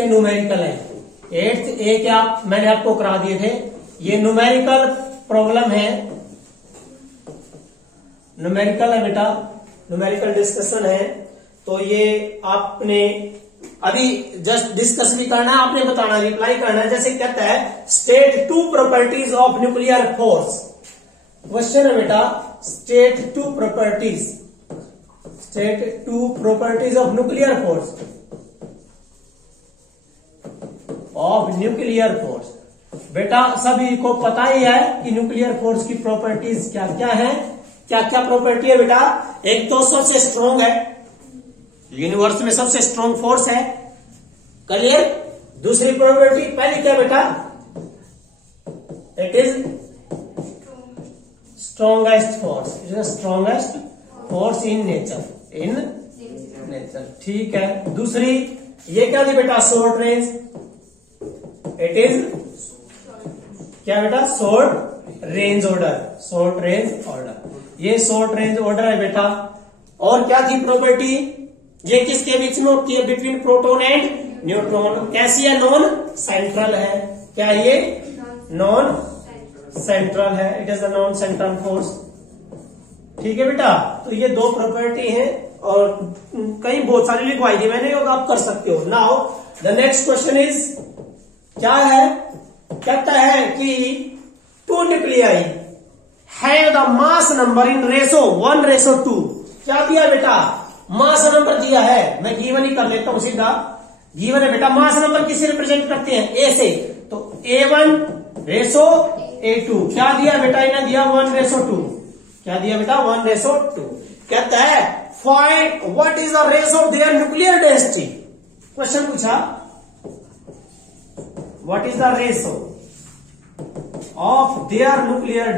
उसके न्यूमेरिकल है। 8th ए क्या मैंने आपको करा दिए थे, ये न्यूमेरिकल प्रॉब्लम है, न्यूमेरिकल है बेटा, न्यूमेरिकल डिस्कशन है। तो ये आपने अभी जस्ट डिस्कस भी करना है, आपने बताना, रिप्लाई करना है। जैसे कहता है state 2 properties of nuclear force. Question है बेटा state 2 properties of nuclear force, बेटा सभी को पता ही है कि न्यूक्लियर फोर्स की प्रॉपर्टीज क्या क्या है, क्या क्या प्रॉपर्टी है बेटा। एक तो सबसे स्ट्रॉन्ग है, यूनिवर्स में सबसे स्ट्रॉन्ग फोर्स है, क्लियर। दूसरी प्रॉपर्टी पहली क्या बेटा, it is strongest force, it is strongest force in nature, ठीक है। दूसरी ये क्या थी बेटा, शॉर्ट रेंज, इट इज क्या बेटा, शॉर्ट रेंज ऑर्डर, ये शॉर्ट रेंज ऑर्डर है बेटा। और क्या थी प्रॉपर्टी, ये किसके बीच में होती है, बिटवीन प्रोटॉन एंड न्यूट्रॉन। कैसी है, नॉन सेंट्रल है, क्या ये नॉन सेंट्रल है, it is the non central force, ठीक है बेटा। तो ये दो प्रॉपर्टी है और कहीं बहुत सारी लिखवाई थी मैंने, योग आप कर सकते हो। Now the next question is क्या है, कहता है कि 2 nuclei have the mass number in ratio 1:2। क्या दिया बेटा, मास नंबर दिया है, मैं गिवन ही कर लेता हूं सीधा। गिवन है बेटा, मास नंबर किसे रिप्रेजेंट करते हैं, ए से, तो A1:A2। क्या दिया बेटा, इन्हें दिया 1:2। क्या दिया बेटा, 1:2। कहता है find what is the ratio of their nuclear density. Question पूछा what is the ratio of their nuclear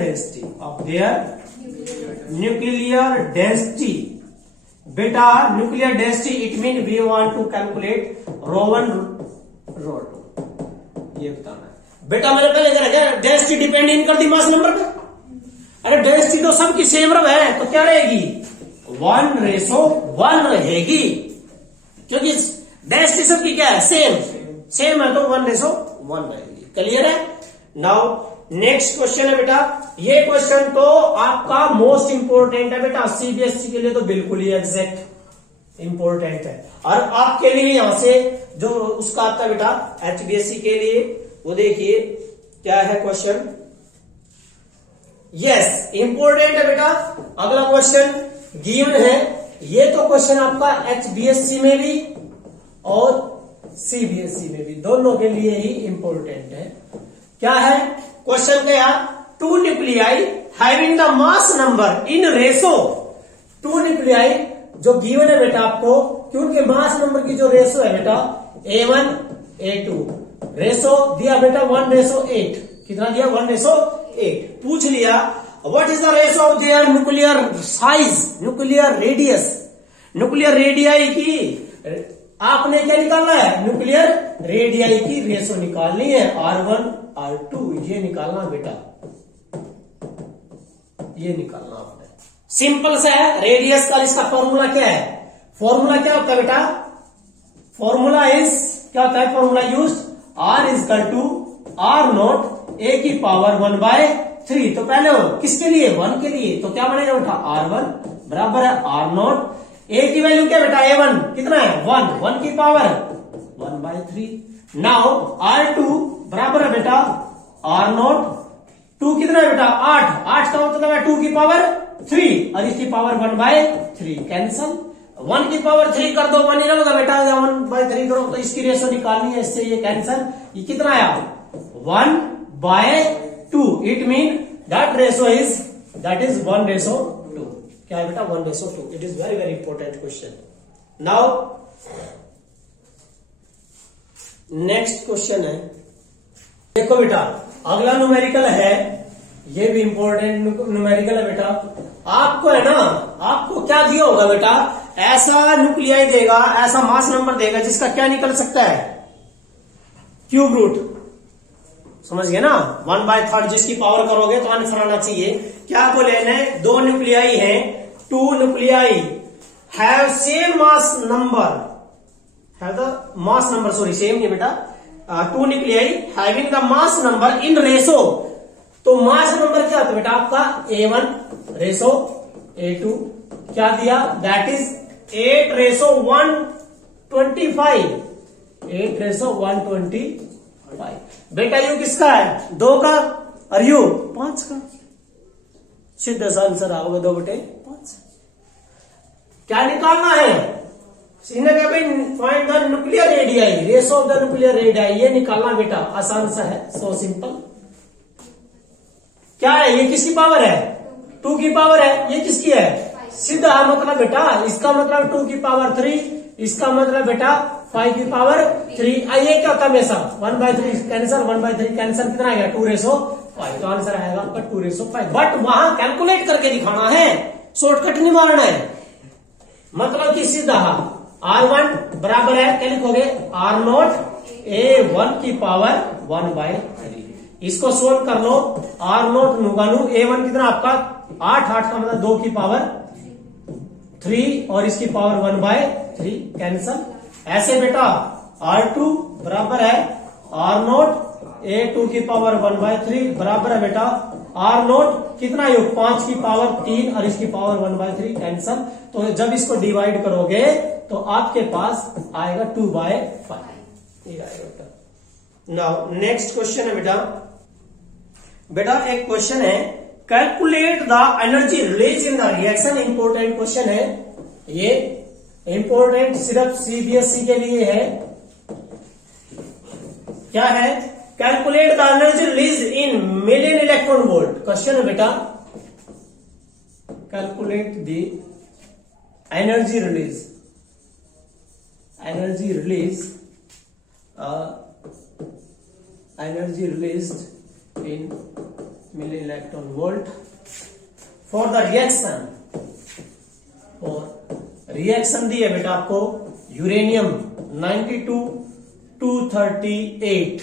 density, बेटा nuclear density it mean we want to calculate ρ1 ρ2, ये बताना है बेटा। मैंने पहले क्या रखा, डेंसिटी डिपेंड इन कर दी मास नंबर पे। अरे डेंसिटी तो सबकी सेम है, तो क्या रहेगी, 1:1 रहेगी, क्योंकि डेंसिटी सबकी क्या है, सेम है, तो 1:1 रहेगी। क्लियर है। नाउ नेक्स्ट क्वेश्चन है बेटा, ये क्वेश्चन तो आपका मोस्ट इंपोर्टेंट है बेटा, सीबीएसई के लिए तो बिल्कुल ही एग्जैक्ट इंपोर्टेंट है। और आपके लिए यहां से जो उसका आता है बेटा एचबीएसई के लिए, वो देखिए क्या है क्वेश्चन, यस इंपोर्टेंट है बेटा। अगला क्वेश्चन गिवन है, ये तो क्वेश्चन आपका एचबीएसई में भी और सीबीएसई में भी, दोनों के लिए ही इंपोर्टेंट है। क्या है क्वेश्चन, क्या 2 nuclei having the mass number in ratio, 2 nuclei जो गिवन है बेटा आपको, क्योंकि मास नंबर की जो रेशो है बेटा A1:A2, रेशो दिया बेटा 1:8। कितना दिया, 1:8। पूछ लिया what is the ratio of their nuclear size, nuclear radii की आपने क्या निकालना है, न्यूक्लियर रेडियाई की रेशो निकालनी है, R1 R2 ये निकालना बेटा, ये निकालना आपने। सिंपल सा है, रेडियस का इसका फॉर्मूला क्या है, फॉर्मूला क्या होता है बेटा, फॉर्मूला इज क्या होता है, फॉर्मूला यूज R=R0 A की पावर 1/3। तो पहले किसके लिए, 1 के लिए, तो क्या बनेगा बेटा, R1 बराबर है R0, A की वैल्यू क्या बेटा, A1 कितना है, 1 की पावर 1/3। नाउ R2 बराबर है बेटा R0, 2 कितना है बेटा, 8 का मतलब है 2 की पावर 3 और इसकी पावर 1/3, कैंसल। 1 की पावर 3 कर दो, 1 नहीं होगा बेटा, 1/3 करो तो इसकी रेशो निकालनी है, इससे ये कैंसल। ये कितना आया, 1/2। It mean that ratio is 1:2। क्या है बेटा, 1:2। It is very very important question. Now next question है, देखो बेटा अगला न्यूमेरिकल है, ये भी इंपॉर्टेंट न्यूमेरिकल है बेटा। आपको है ना, आपको क्या दिया होगा बेटा, ऐसा न्यूक्लियाई देगा, ऐसा मास नंबर देगा जिसका क्या निकल सकता है, क्यूब रूट, समझ गए ना, 1/3 जिसकी पावर करोगे तो आंसर आना चाहिए। क्या आपको लेना है, 2 न्यूक्लियाई है, 2 nuclei have same mass number, have the mass number, sorry same नहीं बेटा, 2 nuclei having the mass number in ratio. तो मास नंबर क्या होता है बेटा आपका A1 रेशो A2 क्या दिया, दैट इज 8:125, 8:125। बेटा यू किसका है, 2 का, और यू 5 का। सीधा सा आंसर आओगे 2/5। क्या निकालना है, find the nuclear radii, ratio of the nuclear radii, ये निकालना बेटा आसान सा है, सो सिंपल। क्या है, ये किसकी पावर है, 2 की पावर है, ये किसकी है, सीधा मतलब बेटा इसका मतलब 2 की पावर 3, इसका मतलब बेटा 5 की पावर 3। ये क्या होता है हमेशा 1/3 कैंसर, 1/3 कैंसर, कितना आ गया 2/5। तो आंसर आएगा आपका 2/5। बट वहां कैलकुलेट करके दिखाना है, शॉर्टकट नहीं मारना है। मतलब कि सीधा R1 बराबर है, क्या लिखोगे, R0 A1 की पावर 1/3। इसको सोल्व कर लो, R0 नुगानू A1 कितना आपका 8 का मतलब 2 की पावर 3 और इसकी पावर 1/3 कैंसल। ऐसे बेटा R2 बराबर है R0 A2 की पावर 1/3 बराबर है बेटा R0 कितना योग 5 की पावर 3 और इसकी पावर 1/3 कैंसल। तो जब इसको डिवाइड करोगे तो आपके पास आएगा 2/5, ये आएगा बेटा। नाउ नेक्स्ट क्वेश्चन है बेटा एक क्वेश्चन है, calculate the energy release in the reaction. Important question है ये, इंपोर्टेंट सिर्फ सीबीएसई के लिए है। क्या है, calculate the energy release in million electron volt. Question है बेटा, calculate the energy release in million electron volt for the reaction दी है बेटा आपको uranium 92 238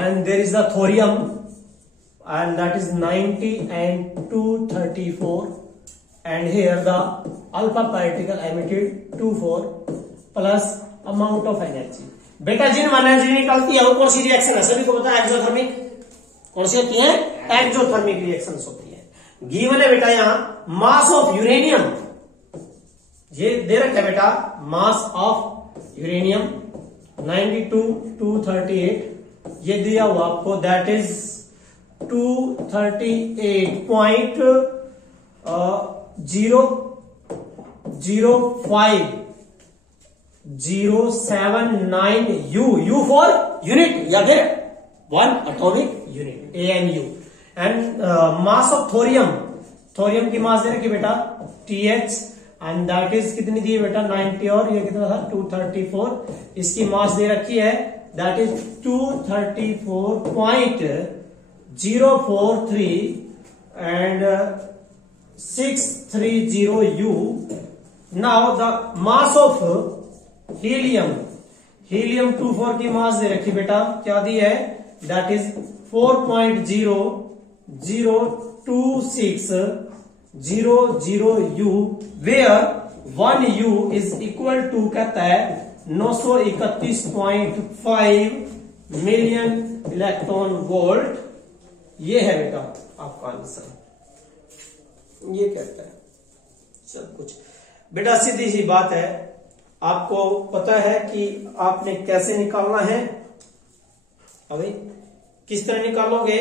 and there is the thorium and that is 90 and 234 and here the alpha particle emitted 24 plus amount of energy। बेटा जिन energy निकलती है वो कौन सी reaction है, सभी को पता है एक्सोथर्मिक। कौन सी होती है, एक्सोथर्मिक रिएक्शंस होती है। गिवन है बेटा यहाँ मास ऑफ यूरेनियम, ये दे रखा है बेटा मास ऑफ यूरेनियम 92 238, ये दिया हुआ आपको that is 238.079 U for unit या फिर 1 atomic unit ANU। And mass of thorium की मास दे रखी बेटा TH एंड दैट इज कितनी दी है बेटा 90 और ये कितना था 234। इसकी मास दे रखी है that is 234.043 and 630 U। Now the mass of helium 24 की मास दे रखी बेटा, क्या दी है that is 4.002600 U, where 1 U is equal to कहता है 931.5 मिलियन इलेक्ट्रॉन वोल्ट। ये है बेटा आपका आंसर, ये कहता है सब कुछ। बेटा सीधी सी बात है, आपको पता है कि आपने कैसे निकालना है। अभी किस तरह निकालोगे,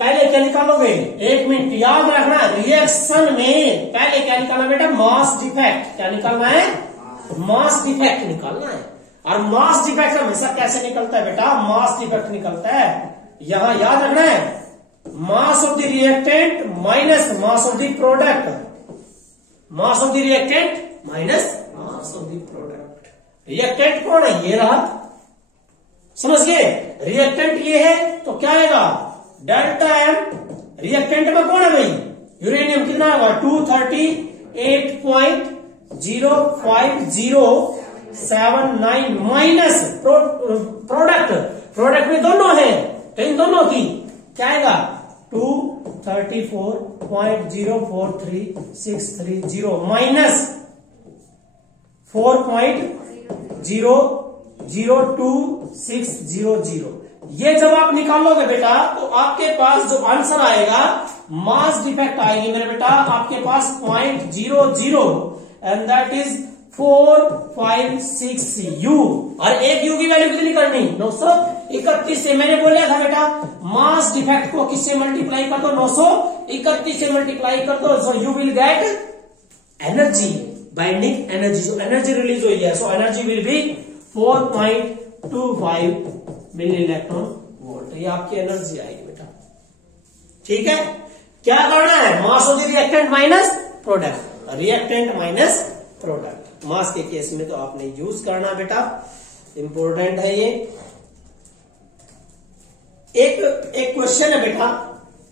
पहले क्या निकालोगे, 1 मिनट याद रखना, रिएक्शन में पहले क्या निकालना बेटा, मास डिफेक्ट। क्या निकालना है, मास डिफेक्ट निकालना है। और मास डिफेक्ट हमेशा कैसे निकलता है बेटा, मास डिफेक्ट निकलता है, यहां याद रखना है mass of the reactant minus mass of the product, mass of the reactant minus mass of the product. Reactant कौन है, ये रहा, समझ गए, रिएक्टेंट ये है तो क्या आएगा डेल्टा M। रिएक्टेंट में कौन है भाई, यूरेनियम कितना होगा 238.05079 माइनस प्रोडक्ट में दोनों है तो इन दोनों की क्या आएगा 2 34.043630 माइनस 4.00260. ये जब आप निकालोगे बेटा तो आपके पास जो आंसर आएगा मास डिफेक्ट आएगी मेरे बेटा आपके पास 0.00 एंड दैट इज 456 U. और एक U की वैल्यू कितनी करनी 931 से. मैंने बोला था बेटा मास डिफेक्ट को किससे मल्टीप्लाई कर दो 931 से मल्टीप्लाई कर दो. So you will get energy binding energy. जो एनर्जी रिलीज हुई है so energy will be 4.25 milli electron volt. ये आपकी एनर्जी आएगी बेटा. ठीक है. क्या करना है mass of the reactant minus product. Reactant minus product. Mass के केस में तो आपने यूज करना बेटा. इंपॉर्टेंट है ये. एक क्वेश्चन है बेटा.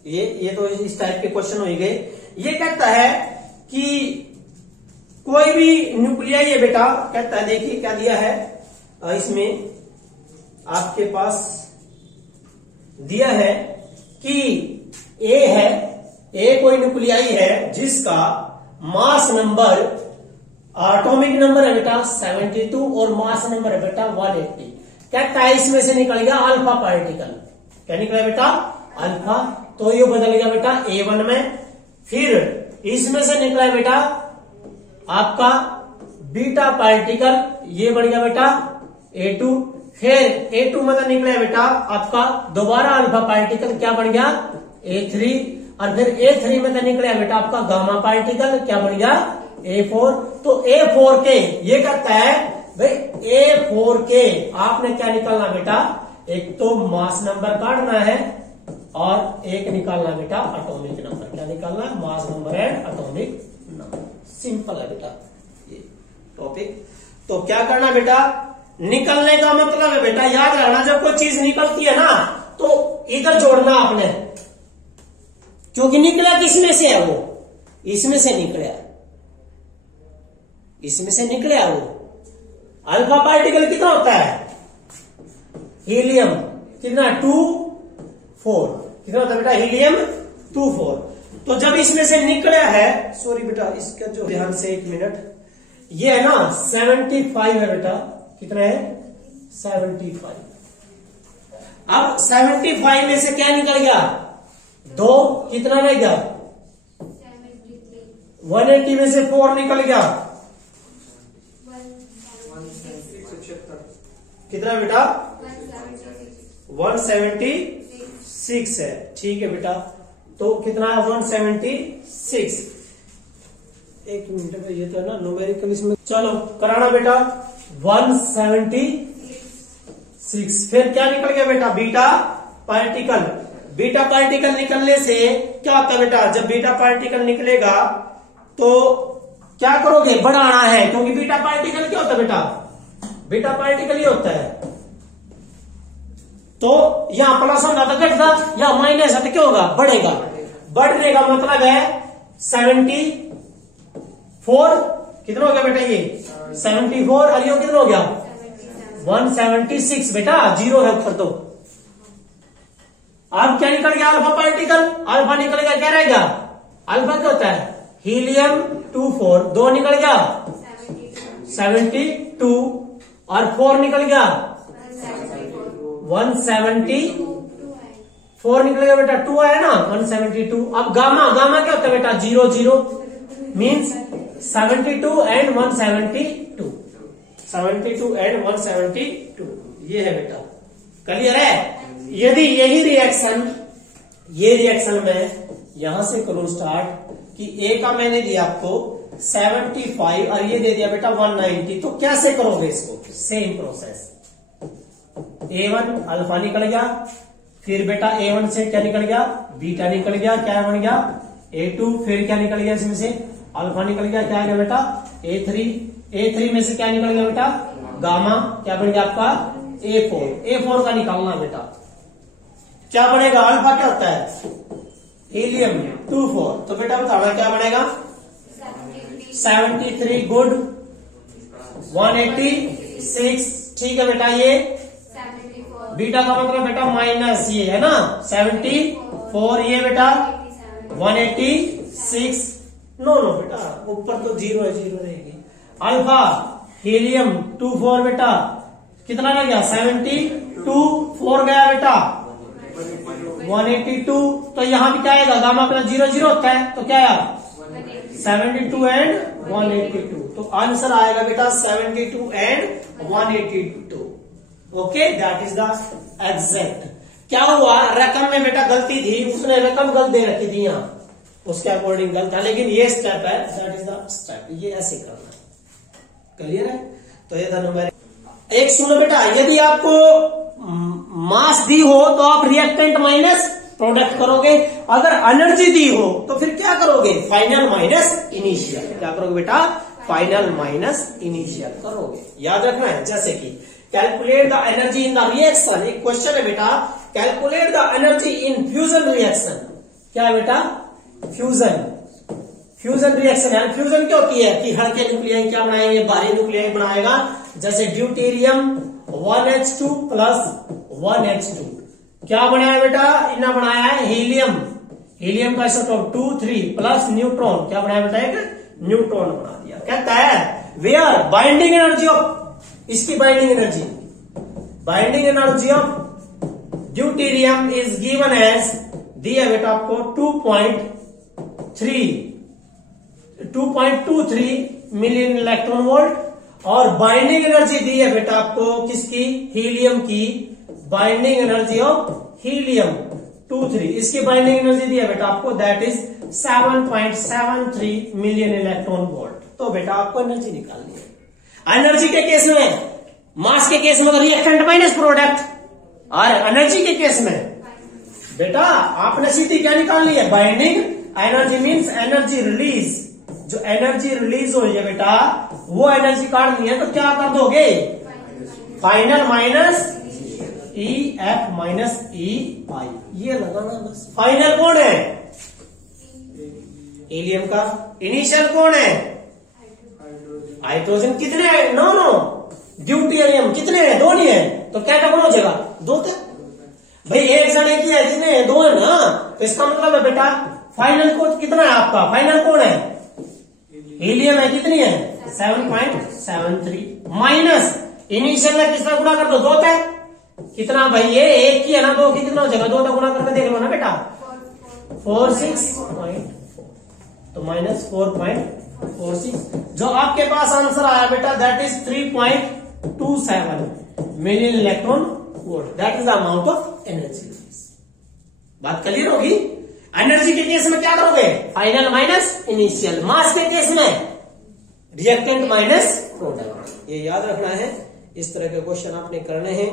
ये तो इस टाइप के क्वेश्चन हो गए. ये कहता है कि कोई भी न्यूक्लियाई है बेटा. कहता है देखिए क्या दिया है इसमें आपके पास दिया है कि ए है. ए कोई न्यूक्लियाई है जिसका मास नंबर एटॉमिक नंबर है बेटा 72 और मास नंबर है बेटा 180. कहता है इसमें से निकल गया अल्फा पार्टिकल. क्या निकला बेटा अल्फा. तो ये बदल गया बेटा A1 में. फिर इसमें से निकला है बेटा आपका बीटा पार्टिकल. ये बढ़ गया बेटा A2. फिर A2 में तो निकला है बेटा आपका दोबारा अल्फा पार्टिकल. क्या बन गया A3. और फिर A3 में तो निकला है बेटा आपका गामा पार्टिकल. क्या बन गया A4. तो A4 के ये कहता है भाई A4 के आपने क्या निकालना बेटा एक तो मास नंबर काटना है और एक निकालना बेटा एटॉमिक नंबर. क्या निकालना है mass number and atomic number. Simple है बेटा ये टॉपिक. तो क्या करना बेटा निकलने का मतलब है बेटा याद रखना जब कोई चीज निकलती है ना तो इधर जोड़ना आपने. क्योंकि निकला किसमें से है वो इसमें से निकला. इसमें से निकले वो. अल्फा पार्टिकल कितना होता है हीलियम कितना 2-4. कितना होता है बेटा हीलियम 2-4. तो जब इसमें से निकला है सॉरी बेटा इसका जो ध्यान से 1 मिनट. ये है ना 75 है बेटा. कितना है 75. अब 75 में से क्या निकल गया 2. कितना रह गया 180 में से 4 निकल गया. कितना बेटा 176 है. ठीक है बेटा. तो कितना है 176. 1 मिनट में ये तो है ना न्यूमेरिकल इसमें. चलो कराना बेटा 176. फिर क्या निकल गया बेटा बीटा पार्टिकल. बीटा पार्टिकल निकलने से क्या होता है बेटा जब बीटा पार्टिकल निकलेगा तो क्या करोगे बढ़ाना है. क्योंकि बीटा पार्टिकल क्या होता है बेटा बीटा पार्टिकल ये होता है. तो यहां प्लस होगा तो घटता या माइनस है तो क्या होगा बढ़ेगा. बढ़ने का मतलब है 74. कितना हो गया बेटा ये 74. और ये कितना हो गया 176 बेटा. 0 है ऊपर. तो अब क्या निकल गया अल्फा पार्टिकल. अल्फा निकल गया क्या रहेगा अल्फा क्या होता है हीलियम 2-4. 2 निकल गया 72 और 4 निकल गया 174 निकल गया बेटा. 2 आया ना 172. अब गामा गामा क्या होता है बेटा 0-0 मीन्स 72 एंड 172. 72 एंड 172 ये है बेटा. क्लियर है. यदि यही रिएक्शन में यहां से करूं स्टार्ट कि ए का मैंने दिया आपको 75 और ये दे दिया बेटा 190. तो कैसे करोगे इसको सेम प्रोसेस. A1 अल्फा निकल गया. फिर बेटा A1 से क्या निकल गया बीटा निकल गया. क्या बन गया A2. फिर क्या निकल गया इसमें से अल्फा निकल गया. क्या आ गया बेटा A3. A3 में से क्या निकल गया बेटा गामा. क्या बन गया आपका A4. A4 का निकालना बेटा क्या बनेगा अल्फा क्या होता है हीलियम 2-4. तो बेटा बताना क्या बनेगा 73 गुड 186. ठीक है बेटा. ये बीटा का मतलब बेटा माइनस ये है ना 74. ये बेटा 186, नो बेटा ऊपर तो 0 है, 0 रहेगी। अल्फा हीलियम 24 बेटा कितना रह गया 72, 4 गया बेटा 182, तो यहां भी क्या आएगा गामा अपना 0 0 होता है, तो क्या आया 72 एंड 182, तो आंसर आएगा बेटा 72 and 182। Okay, that is the exact. क्या हुआ रकम में बेटा गलती थी, उसने रकम गलत दे रखी थी यहाँ, उसके अकॉर्डिंग गलत था, लेकिन ये स्टेप है, दैट इज द स्टेप, ये ऐसे करना। क्लियर है? तो ये था नंबर एक। सुनो बेटा, यदि आपको मास दी हो तो आप रिएक्टेंट माइनस प्रोडक्ट करोगे, अगर एनर्जी दी हो तो फिर क्या करोगे फाइनल माइनस इनिशियल। क्या करोगे बेटा फाइनल माइनस इनिशियल करोगे, याद रखना है। जैसे कि calculate the energy in the reaction, एक क्वेश्चन है बेटा, calculate the energy in fusion reaction. क्या है बेटा फ्यूजन, फ्यूजन रिएक्शन है। फ्यूजन क्या होती है कि हल्के न्यूक्लियाई क्या बनाएंगे, भारी न्यूक्लियाई बनाएगा, जैसे ड्यूटेरियम 1H2 प्लस 1H2 क्या बनाया बेटा, इतना बनाया है हीलियम, हीलियम का आइसोटोप 2 3 प्लस न्यूट्रॉन, क्या बनाया बेटा एक न्यूट्रॉन बना दिया। कहता है वेयर बाइंडिंग एनर्जी ऑफ, इसकी binding energy of deuterium is given as, दिया बेटा आपको 2.23 मिलियन इलेक्ट्रॉन वोल्ट, और बाइंडिंग एनर्जी दी है बेटा आपको किसकी, हीलियम की, बाइंडिंग एनर्जी ऑफ हीलियम 23, इसकी बाइंडिंग एनर्जी दी है बेटा आपको that is 7.73 million electron volt. तो बेटा आपको एनर्जी निकालनी है। एनर्जी के केस में, मास के केस में तो रिएक्टेंट माइनस प्रोडक्ट, और एनर्जी के केस में बेटा आपने सीधी क्या निकालनी है binding energy, means energy release, जो एनर्जी रिलीज हो रही है बेटा वो एनर्जी काटनी है, तो क्या कर दोगे final minus EF minus EI, ये लगाना बस। फाइनल कौन है हीलियम का, इनिशियल कौन है हाइड्रोजन, कितने हैं नो ड्यूटेरियम कितने हैं, 2 नहीं है, तो क्या डबल हो जाएगा 2 थे भाई, एक जने की है कितने हैं 2 है ना, तो इसका मतलब है बेटा फाइनल को कितना है आपका, फाइनल कौन है हीलियम है, कितनी है 7.73 माइनस इनिशियल है, किसका गुणा कर दो 2 था, कितना भाई ये एक ही है ना, 2 की कितना हो जाएगा, 2 का गुणा करके देख लो ना बेटा 46.4, तो माइनस 4.46, जो आपके पास आंसर आया बेटा that is 3.27 million electron volt, that is the amount of energy. बात क्लियर होगी। एनर्जी के केस में क्या करोगे फाइनल माइनस इनिशियल, मास के केस में रिएक्टेंट माइनस प्रोडक्ट, ये याद रखना है। इस तरह के क्वेश्चन आपने करने हैं।